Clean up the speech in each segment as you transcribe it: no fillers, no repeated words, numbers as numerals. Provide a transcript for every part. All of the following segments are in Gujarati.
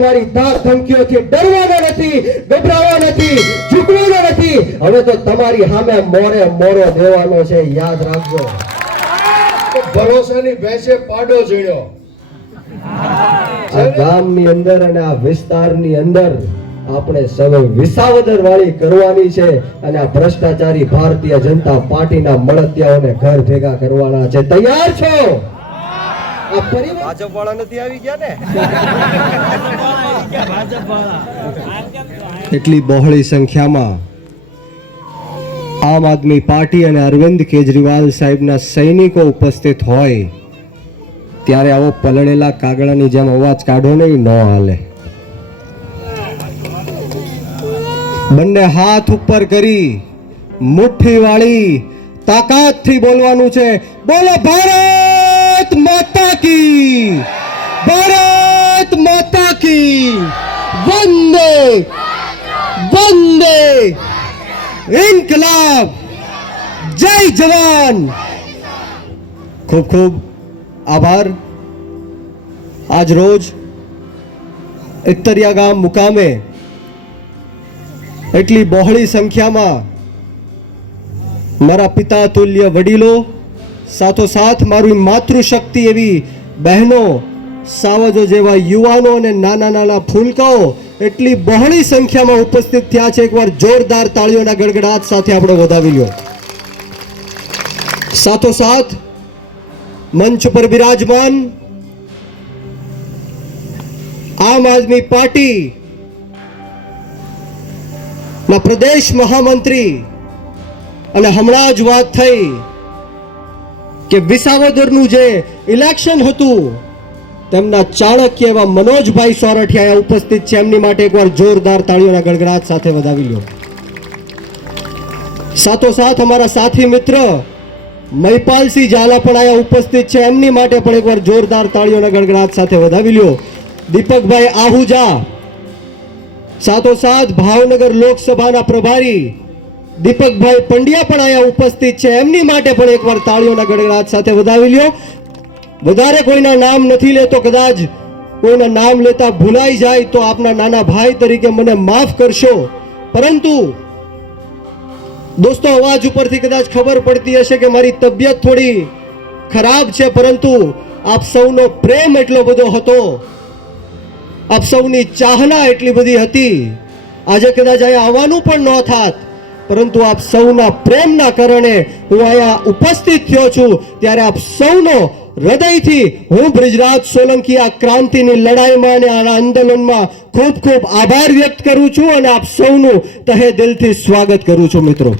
તમારી ધાક ધમકીઓથી ડરવાના નથી, ગભરાવા નથી, ઝૂકવાના નથી. હવે તો તમારી સામે મોરે મોરો દેવાનો છે, યાદ રાખજો. ભરોસાની ભેંસે પાડો ઝીણ્યો. આ ગામની અંદર અને આ વિસ્તારની અંદર આપણે સૌ વિસાવદર વાળી કરવાની છે અને આ ભ્રષ્ટાચારી ભારતીય જનતા પાર્ટીના મળતિયાઓને ઘર ભેગા કરવાના છે. તૈયાર છો? આ પરિવાર ભાજપ વાળા નથી આવી ગયા ને? એટલી બહોળી સંખ્યામાં આમ આદમી પાર્ટી અને અરવિંદ કેજરીવાલ સાહેબના સૈનિકો ઉપસ્થિત હોય ત્યારે આવો પલળેલા કાગળાની જેમ અવાજ કાઢો ને, ન હાલે. બંને હાથ ઉપર કરી મુઠ્ઠી વાળી તાકાતથી બોલવાનું છે, બોલો ભારત માતા કી, ભારત માતા કી, વંદે વંદે ઇન્કલાબ, જય જવાન. ખૂબ ખૂબ આભાર. આજ રોજ ઇત્તરિયા ગામ મુકામે એટલી બહોળી સંખ્યામાં મારા પિતા તુલ્ય વડીલો, સાથોસાથ મારી માતૃશક્તિ એવી બહેનો, સાવજો જેવા યુવાનો અને નાના નાના ફૂલકાઓ એટલી બહોળી સંખ્યામાં ઉપસ્થિત થયા છે. એકવાર જોરદાર તાળીઓના ગડગડાટ સાથે આપણે વધાવી લ્યો. સાથોસાથ મંચ પર બિરાજમાન આમ આદમી પાર્ટી ના પ્રદેશ મહામંત્રી, અને હમણાં જ વાત થઈ કે વિસાવદરનું જે ઇલેક્શન હતું તેમના ચાણક્ય એવા મનોજભાઈ સોરઠિયા ઉપસ્થિત છે. એમની માટે એકવાર જોરદાર તાળીઓના ગડગડાટ સાથે વધાવી લો. સાથોસાથ અમારા સાથી મિત્ર મહિપાલસિંહ ઝાલા પણ અહીંયા ઉપસ્થિત છે. એમની માટે પણ એકવાર જોરદાર તાળીઓના ગડગડાટ સાથે વધાવી લો. દીપકભાઈ આહુજા, સાથોસાથ ભાવનગર લોકસભાના પ્રભારી દીપકભાઈ પંડ્યા પણ અહીંયા ઉપસ્થિત છે. એમની માટે પણ એકવાર તાળીઓના ગડગડાટ સાથે વધાવી લ્યો. વધારે કોઈના નામ નથી લેતો, કદાચ કોઈના નામ લેતા ભૂલાઈ જાય તો આપના નાના ભાઈ તરીકે મને માફ કરશો. પરંતુ દોસ્તો, અવાજ ઉપરથી કદાચ ખબર પડતી હશે કે મારી તબિયત થોડી ખરાબ છે, પરંતુ આપ સૌનો પ્રેમ એટલો બધો હતો, આપ સૌની ચાહના એટલી બધી હતી. આજે કદાચ અહીંયા આવવાનું પણ ન થાત, પરંતુ આપ સૌના પ્રેમના કારણે હું અહીંયા ઉપસ્થિત થયો છું. ત્યારે આપ સૌનો હૃદયથી હું બ્રિજરાજ સોલંકી આ ક્રાંતિની લડાઈમાં અને આ આંદોલનમાં ખૂબ ખૂબ આભાર વ્યક્ત કરું છું અને આપ સૌનું તહે દિલથી સ્વાગત કરું છું. મિત્રો,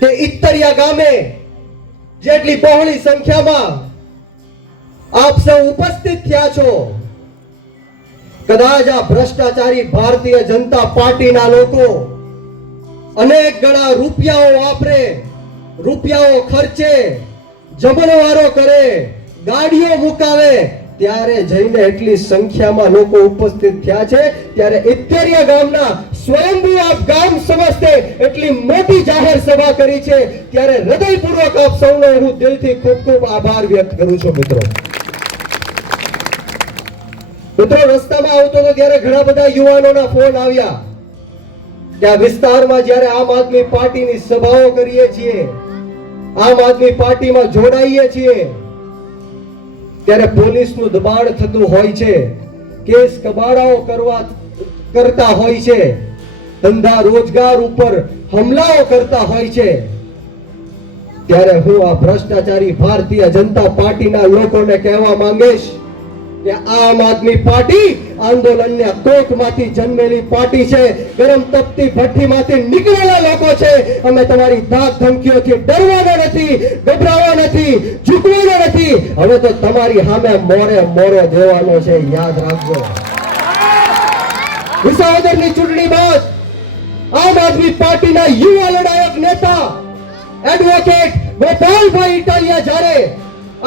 તે ઇત્તરિયા ગામે જેટલી બહોળી સંખ્યામાં આપ સૌ ઉપસ્થિત થયા છો, કદાચ આ ભ્રષ્ટાચારી ભારતીય જનતા પાર્ટીના લોકો અનેક ગણા રૂપિયાઓ વાપરે, રૂપિયાઓ ખર્ચે, જમણવારો કરે, ગાડીઓ મુકાવે, ત્યારે જઈને એટલી સંખ્યામાં લોકો ઉપસ્થિત થયા છે. ત્યારે ઇત્તરિયા ગામના સ્વયંભૂ આપ ગામ સમસ્તે એટલી મોટી જાહેર સભા કરી છે. ત્યારે હૃદયપૂર્વક આપ સૌનો હું દિલથી ખૂબ ખૂબ આભાર વ્યક્ત કરું છું. મિત્રો, રસ્તામાં આવતો હતો ત્યારે ઘણા બધા યુવાનોના ફોન આવ્યા કે આ વિસ્તારમાં જ્યારે આમ આદમી પાર્ટીની સભાઓ કરીએ છીએ, આમ આદમી પાર્ટીમાં જોડાઈએ છીએ, ત્યારે પોલીસનું દબાણ થતું હોય છે, કેસ કબાડાઓ કરતા હોય છે, ધંધા રોજગાર ઉપર હુમલાઓ કરતા હોય છે. ત્યારે હું આ ભ્રષ્ટાચારી ભારતીય જનતા પાર્ટીના લોકોને કહેવા માંગીશ કે આમ આદમી પાર્ટી આંદોલનના કોખમાંથી જન્મેલી પાર્ટી છે, ગરમ તપતી ભઠ્ઠીમાંથી નીકળેલા લોકો છે. અમે તમારી ધાક ધમકીઓથી ડરવાના નથી, ગભરાવા નથી, ઝૂકવાના નથી. હવે તો તમારી સામે મોરે મોરો દેવાનો છે, યાદ રાખજો. વિસાવદરની ચૂંટણી બાદ આમ આદમી પાર્ટીના યુવા લડાયક નેતા એડવોકેટ ગોપાલભાઈ ઇટાલિયા જ્યારે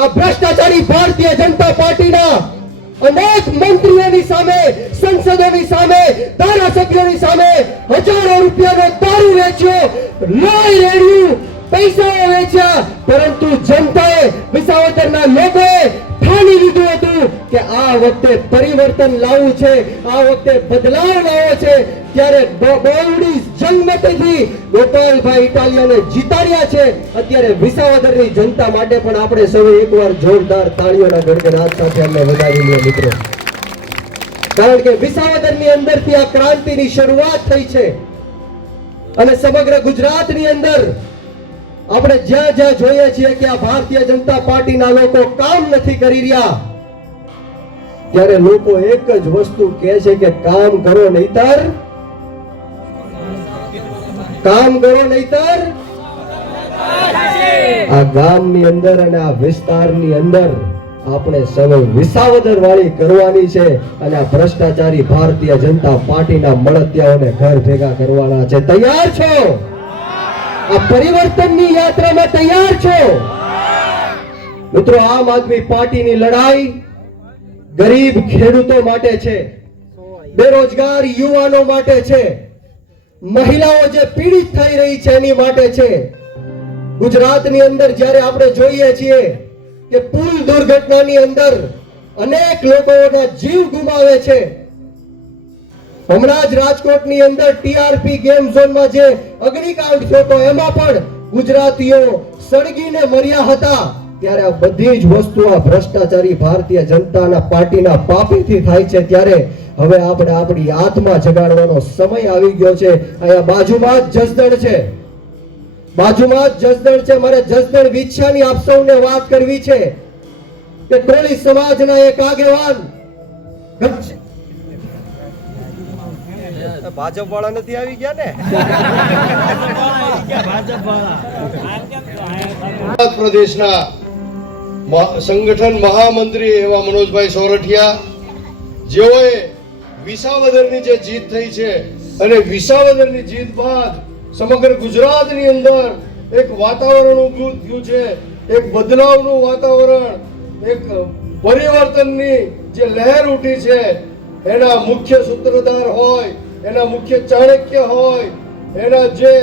આ ભ્રષ્ટાચારી ભારતીય જનતા પાર્ટીના અનેક મંત્રીઓની સામે, સંસદોની સામે, ધારાસભ્યોની સામે હજારો રૂપિયાનો દારૂ વેચ્યો, લોહી રેડ્યું, પૈસાઓ વેચ્યા, પરંતુ જનતાએ, વિસાવદરના લોકોએ ઠાની લીધું હતું કે આ વખતે પરિવર્તન લાવવું છે, આ વખતે બદલાવ લાવવો છે, ત્યારે બોરડી જંગમતીથી ગોપાલભાઈ ઇટાલિયાને જીતાડ્યા છે. અત્યારે વિસાવદરની જનતા માટે પણ આપણે સૌ એકવાર જોરદાર તાળીઓના ગણગણાટ સાથે અમને વધાવી લઈએ મિત્રો. કારણ કે વિસાવદરની અંદરથી આ ક્રાંતિની શરૂઆત થઈ છે અને સમગ્ર ગુજરાતની અંદર આપણે જ્યાં જ્યાં જોઈએ છીએ કે આ ભારતીય જનતા પાર્ટીના લોકો કામ નથી કરી રહ્યા, ત્યારે લોકો એક જ વસ્તુ કહે છે કે કામ કરો નહીતર આ ગામની અંદર અને આ વિસ્તારની અંદર આપણે સૌ વિસાવદર વાળી કરવાની છે અને આ ભ્રષ્ટાચારી ભારતીય જનતા પાર્ટીના મળતિયાઓને ઘર ભેગા કરવાના છે. તૈયાર છો? આ પરિવર્તનની યાત્રામાં તૈયાર છો મિત્રો? આમ આદમી પાર્ટીની લડાઈ ગરીબ ખેડૂતો માટે છે, બેરોજગાર યુવાનો માટે છે, મહિલાઓ જે પીડિત થઈ રહી છે એની માટે છે. ગુજરાતની અંદર જ્યારે આપણે જોઈએ છીએ કે પુલ દુર્ઘટનાની અંદર અનેક લોકોના જીવ ગુમાવે છે. હમણાં જ રાજકોટની અંદર ટીઆરપી ગેમ ઝોનમાં જે અગ્નિકાંડ થયો હતો એમાં પણ ગુજરાતીઓ સળગીને મર્યા હતા. ત્યારે આ બધી જ વસ્તુ આ ભ્રષ્ટાચારી ભારતીય જનતા પાર્ટીના પાપીથી થાય છે. ત્યારે હવે આપણે આપણી આત્મા જગાડવાનો સમય આવી ગયો છે. અહીંયા બાજુમાં જ જસદણ છે, મારે જસદણ વિછાની આપ સૌને વાત કરવી છે કે કોળી સમાજના એક આગેવાન ભાજપ વાળા નથી આવી ગયા ને? પ્રદેશના સંગઠન મહામંત્રી એવા મનોજભાઈ સોરઠિયા, જેઓએ વિસાવદરની જે જીત થઈ છે અને વિસાવદરની જીત બાદ સમગ્ર ગુજરાતની અંદર એક વાતાવરણ ઊભું થયું છે, એક બદલાવનું વાતાવરણ, એક પરિવર્તનની જે લહેર ઉઠી છે. એના મુખ્ય સૂત્રધાર હોય, એના મુખ્ય ચાણક્ય હોય, એના જે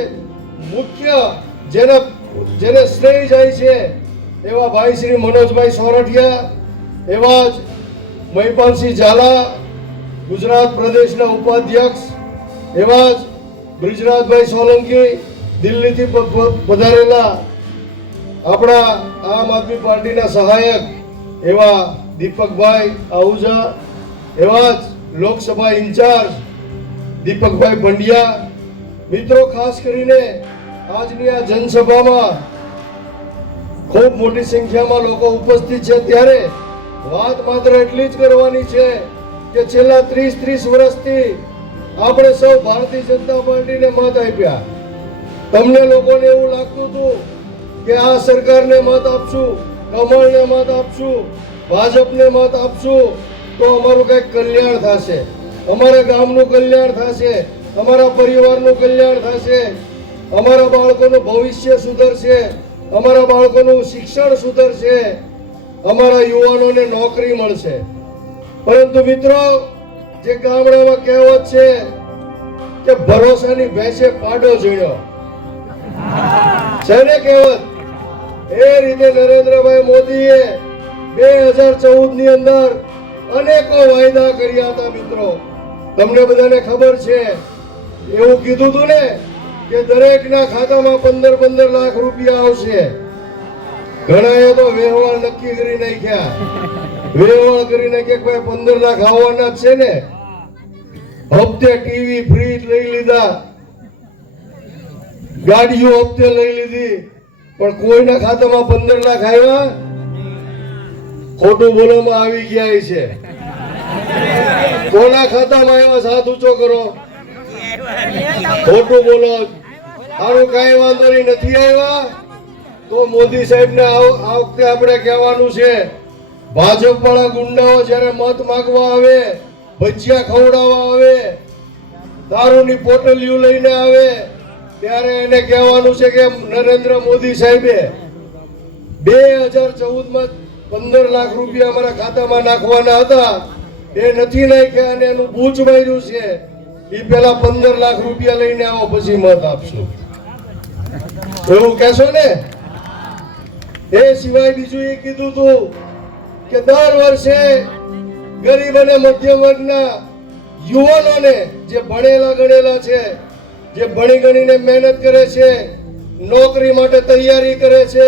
મુખ્ય જેને શ્રેય જાય છે એવા ભાઈ શ્રી મનોજભાઈ સોરઠિયા, એવા જ મહિપાલસિંહ ઝાલા ગુજરાત પ્રદેશના ઉપાધ્યક્ષ, એવા જ બ્રિજરાજભાઈ સોલંકી દિલ્હીથી પધારેલા આપણા આમ આદમી પાર્ટીના સહાયક એવા દીપકભાઈ આહુજા, એવા જ લોકસભા ઇન્ચાર્જ દીપકભાઈ પંડ્યા. મિત્રો, ખાસ કરીને આજની આ જનસભામાં ખૂબ મોટી સંખ્યામાં લોકો ઉપસ્થિત છે, ત્યારે વાત માત્ર એટલી જ કરવાની છે કે છેલ્લા 30 વર્ષથી આપણે સૌ ભારતીય જનતા પાર્ટીને મત આપ્યા. તમને લોકોને એવું લાગતું હતું કે આ સરકારને મત આપશું, કમળને મત આપશું, ભાજપને મત આપશું તો અમારું કંઈક કલ્યાણ થશે, અમારા ગામનું કલ્યાણ થશે, અમારા પરિવારનું કલ્યાણ થશે, અમારા બાળકોનું ભવિષ્ય સુધરશે, અમારા બાળકોનું શિક્ષણ સુધરશે, અમારા યુવાનોને નોકરી મળશે. પરંતુ મિત્રો, જે ગામડામાં કહેવત છે કે ભરોસાની ભેંસે પાડો ઝીણ્યો છે ને કહેવત, એ રીતે નરેન્દ્રભાઈ મોદીએ 2014 ની અંદર અનેકો વાયદા કર્યા હતા. મિત્રો, તમને બધાને ખબર છે, એવું કીધું હતું ને કે દરેકના ખાતામાં 15 લાખ રૂપિયા આવશે. ઘણાએ તો વ્યવહાર નક્કી કરી નાખ્યા, વ્યવહાર કરી નાખ્યા કે 15 લાખ આવવાના જ છે ને. હપ્તે ટીવી ફ્રીજ લઈ લીધા, ગાડીઓ હપ્તે લઈ લીધી, પણ કોઈના ખાતામાં 15 લાખ આવ્યા? ખોટું બોલવામાં આવી ગયા છે. કોના ખાતામાં આવ્યા? હાથ ઊંચો કરો. ખોટું બોલો. સારું, કઈ વાંધો નહીં, નથી આવ્યા તો મોદી સાહેબને આ વખતે આપણે કહેવાનું છે, ભાજપ વાળા ગુંડાઓ જ્યારે મત માંગવા આવે, ભજીયા ખવડાવવા આવે, દારૂની પોટલીઓ લઈને આવે, ત્યારે એને કહેવાનું છે કે નરેન્દ્ર મોદી સાહેબે 2014માં 15 લાખ રૂપિયા અમારા ખાતામાં નાખવાના હતા, એ નથી નાખ્યા અને એનું બૂચ માર્યું છે. એ પેલા 15 લાખ રૂપિયા લઈને આવો, પછી મત આપશું, એવું કહેશો ને? એ સિવાય બીજું એ કીધું હતું કે દર વર્ષે ગરીબ અને મધ્યમ વર્ગના યુવાનોને જે ભણેલા ગણેલા છે, જે ભણી ગણીને મહેનત કરે છે, નોકરી માટે તૈયારી કરે છે,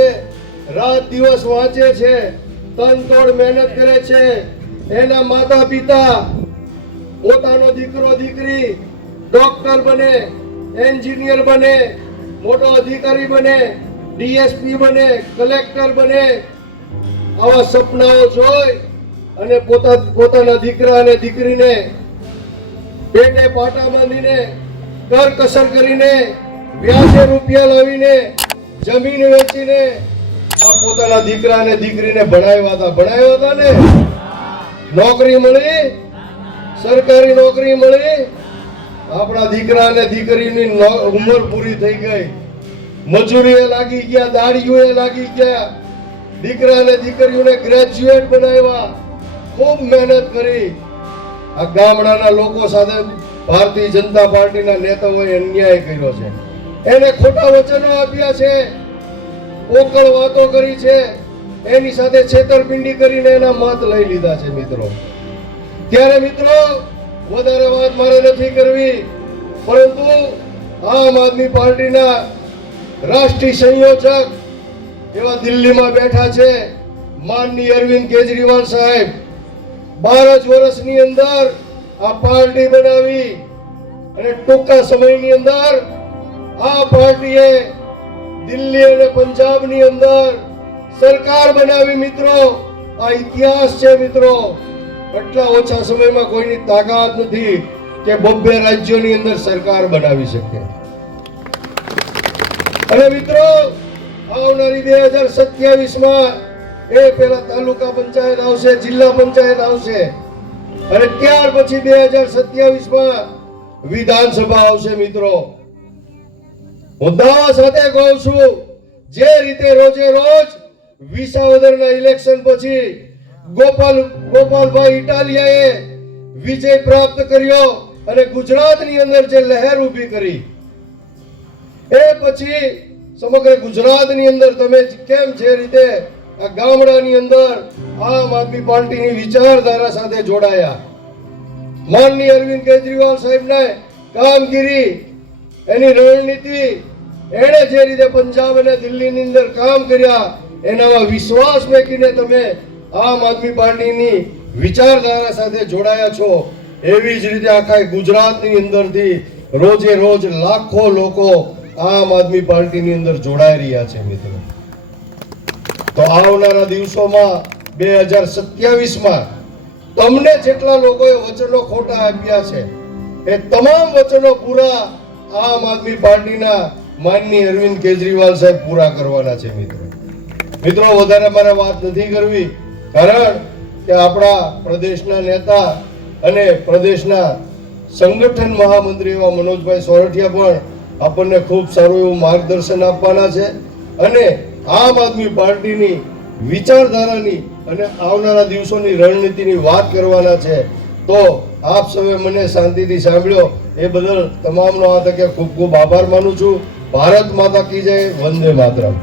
રાત દિવસ વાંચે છે, તનતોડ મહેનત કરે છે, એના માતા પિતા પોતાનો દીકરો દીકરી ડોક્ટર બને, એન્જિનિયર બને, મોટો અધિકારી બને, ડીએસપી બને, કલેક્ટર બને, આવા સપનાઓ જોઈ અને પોતાના દીકરા અને દીકરીને પેટે પાટા બાંધીને કરકસર કરીને વ્યાજે રૂપિયા લાવીને જમીન વેચીને આ પોતાના દીકરા અને દીકરીને ભણાવ્યા હતા ને નોકરી મળી, સરકારી નોકરી મળી, આપણા દીકરા અને દીકરીની ઉંમર પૂરી થઈ ગઈ, મજૂરીએ લાગી ગયા, દાડીઓએ લાગી ગયા, દીકરા અને દીકરીઓને ગ્રેજ્યુએટ બનાવ્યા, ખૂબ મહેનત કરી. આ ગામડાના લોકો સાથે ભારતીય જનતા પાર્ટીના નેતાઓએ અન્યાય કર્યો છે, એને ખોટા વચનો આપ્યા છે, ઓકળ વાતો કરી છે, એની સાથે છેતરપિંડી કરીને એના મત લઈ લીધા છે મિત્રો. ત્યારે મિત્રો વધારે વાત મારે નથી કરવી, પરંતુ આમ આદમી પાર્ટીના રાષ્ટ્રીય સંયોજક એવા દિલ્હીમાં બેઠા છે માનનીય અરવિંદ કેજરીવાલ સાહેબ. 12 જ વર્ષની અંદર આ પાર્ટી બનાવી અને ટૂંકા સમયની અંદર આ પાર્ટીએ દિલ્હી અને પંજાબની અંદર સરકાર બનાવી મિત્રો. આ ઇતિહાસ છે મિત્રો. આટલા ઓછા સમયમાં કોઈની તાકાત નથી કે 2 રાજ્યોની અંદર સરકાર બનાવી શકે. અને મિત્રો આવનારી 2027માં પેલા તાલુકા પંચાયત આવશે, જિલ્લા પંચાયત આવશે અને ત્યાર પછી 2027માં વિધાનસભા આવશે મિત્રો. હું દાવા સાથે કહું છું, જે રીતે રોજે રોજ વિસાવદરના ઇલેક્શન પછી ગોપાલભાઈ ઇટાલિયાએ વિજય પ્રાપ્ત કર્યો અને ગુજરાતની અંદર જે લહેર ઊભી કરી, એ પછી સમગ્ર ગુજરાતની અંદર તમે કેમ જે રીતે આ ગામડાની અંદર આમ આદમી પાર્ટીની વિચારધારા સાથે જોડાયા, માનનીય અરવિંદ કેજરીવાલ સાહેબને કામગીરી, એની રણનીતિ, એણે જે રીતે પંજાબ અને દિલ્હીની અંદર કામ કર્યા, એનામાં વિશ્વાસ મૂકીને તમે આમ આદમી પાર્ટીની વિચારધારા સાથે જોડાયા છો. એવી જ રીતે આખા ગુજરાતની અંદરથી રોજે રોજ લાખો લોકો આમ આદમી પાર્ટીની અંદર જોડાઈ રહ્યા છે મિત્રો. તો આવનારા દિવસોમાં 2027માં તમને જેટલા લોકોએ વચનો ખોટા આપ્યા છે એ તમામ વચનો પૂરા આમ આદમી પાર્ટીના માનનીય અરવિંદ કેજરીવાલ સાહેબ પૂરા કરવાના છે મિત્રો. વધારે મારે વાત નથી કરવી, કારણ કે આપણા પ્રદેશના નેતા અને પ્રદેશના સંગઠન મહામંત્રી એવા મનોજભાઈ સોરઠિયા પણ આપણને ખૂબ સારું એવું માર્ગદર્શન આપવાના છે અને આમ આદમી પાર્ટીની વિચારધારાની અને આવનારા દિવસોની રણનીતિની વાત કરવાના છે. તો આપ સૌએ મને શાંતિથી સાંભળ્યો એ બદલ તમામનો આ તકે ખૂબ ખૂબ આભાર માનું છું. ભારત માતા કી જય, વંદે માતરમ.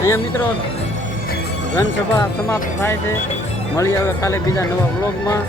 અહીંયા મિત્રો જનસભા સમાપ્ત થાય છે. મળી આવે કાલે બીજા નવા બ્લોગમાં.